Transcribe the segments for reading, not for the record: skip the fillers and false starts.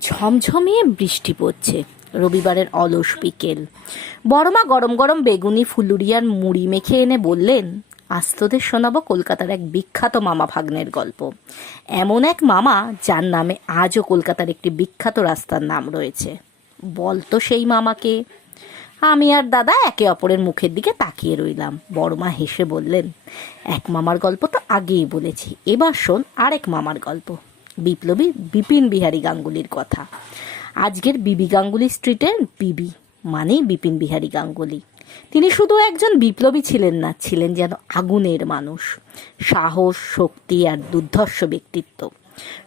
ঝমঝমিয়ে বৃষ্টি পড়ছে। রবিবারের অলস বিকেল। বড়মা গরম গরম বেগুনি ফুলুরিয়ার মুড়ি মেখে এনে বললেন, আজ তোদের শোনাবো কলকাতার এক বিখ্যাত মামা ভাগ্নের গল্প। এমন এক মামা যার নামে আজও কলকাতার একটি বিখ্যাত রাস্তার নাম রয়েছে। বলতো সেই মামাকে। আমি আর দাদা একে অপরের মুখের দিকে তাকিয়ে রইলাম। বড়মা হেসে বললেন, এক মামার গল্প তো আগেই বলেছি, এবার শোন আরেক মামার গল্প। বিপ্লবী বিপিন বিহারী গাঙ্গুলির কথা। আজকের বিবি গাঙ্গুলি স্ট্রিটের বিবি মানেই বিপিন বিহারী গাঙ্গুলি। তিনি শুধু একজন বিপ্লবী ছিলেন না, ছিলেন যেন আগুনের মানুষ। সাহস, শক্তি আর দুর্ধর্ষ ব্যক্তিত্ব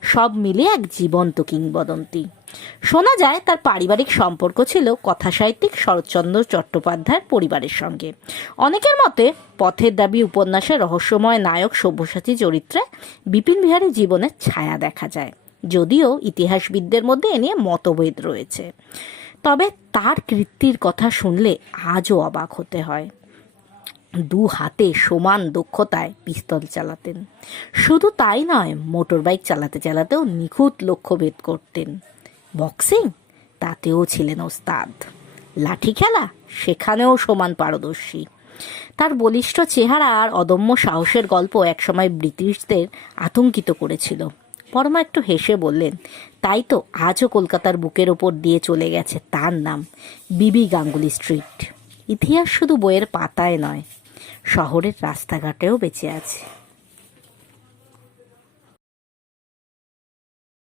সব মিলে এক জীবন্ত কিংবদন্তি। শোনা যায় তার পারিবারিক সম্পর্ক ছিল কথাসাহিত্যিক শরৎচন্দ্র চট্টোপাধ্যায়ের পরিবারের সঙ্গে। অনেকের মতে পথের দাবি উপন্যাসে রহস্যময় নায়ক সব্যসাচী চরিত্রে বিপিন বিহারীর জীবনের ছায়া দেখা যায়, যদিও ইতিহাসবিদদের মধ্যে এ নিয়ে মতভেদ রয়েছে। তবে তার কীর্তির কথা শুনলে আজও অবাক হতে হয়। দু হাতে সমান দক্ষতায় পিস্তল চালাতেন। শুধু তাই নয়, মোটর বাইক চালাতে চালাতেও নিখুঁত লক্ষ্যভেদ করতেন। বক্সিং, তাতেও ছিলেন ওস্তাদ। লাঠি খেলা, সেখানেও সমান পারদর্শী। তার বলিষ্ঠ চেহারা আর অদম্য সাহসের গল্প একসময় ব্রিটিশদের আতঙ্কিত করেছিল। পরমা একটু হেসে বললেন, তাই তো আজও কলকাতার বুকের ওপর দিয়ে চলে গেছে তার নাম, বিবি গাঙ্গুলি স্ট্রিট। ইতিহাস শুধু বইয়ের পাতায় নয়, শহরের রাস্তাঘাটেও বেঁচে আছে।